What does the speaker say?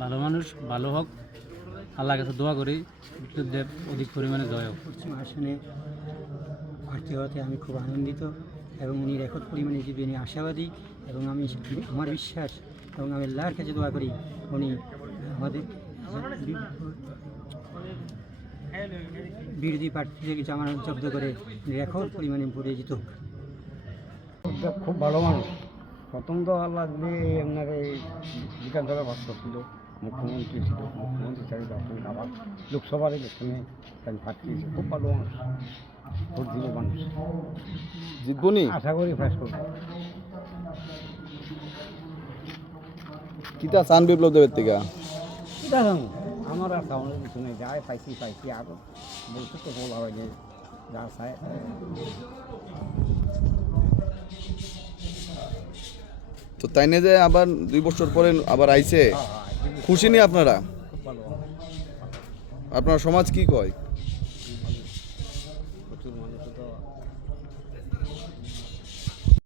ভালো মানুষ, ভালো হোক, আল্লাহর কাছে দোয়া করি বিপ্লবদেব অধিক পরিমাণে জয় হোক। পশ্চিম আসনে প্রার্থী হওয়াতে আমি খুব আনন্দিত এবং উনি রেকর্ড পরিমাণে জিতবে, উনি আশাবাদী এবং আমার বিশ্বাস এবং আমি আল্লাহর কাছে দোয়া করি উনি আমাদের বিরোধী প্রার্থী থেকে জামানত জব্দ করে রেকর্ড পরিমাণে ভোটে জিতুক। খুব ভালো মানুষ। প্রথম তো আল্লাহ আপনার এই বিধানসভা বাস করছিল, মুখ্যমন্ত্রী ছিল, মুখ্যমন্ত্রী চাকরি তখন আবার লোকসভার ইলেকশনে তাই প্রার্থী হয়েছে। খুব ভালো মানুষ, ভোট দিব মানুষ, জিতবনি আশা করি ফাঁস করবো। কিতা চান বিপ্লব দেবের থেকে? এটা জানো আমার আর সামনের কিছু নেই, যাই পাইছি আরও বলতে তো বলা হয় যে যা চায়। তো তাই নিয়ে যে আবার 2 বছর পরে আবার আইছে, খুশি নি আপনারা? খুব ভালো মানুষ, আপনার সমাজ কি কয়? প্রচুর মানুষ তো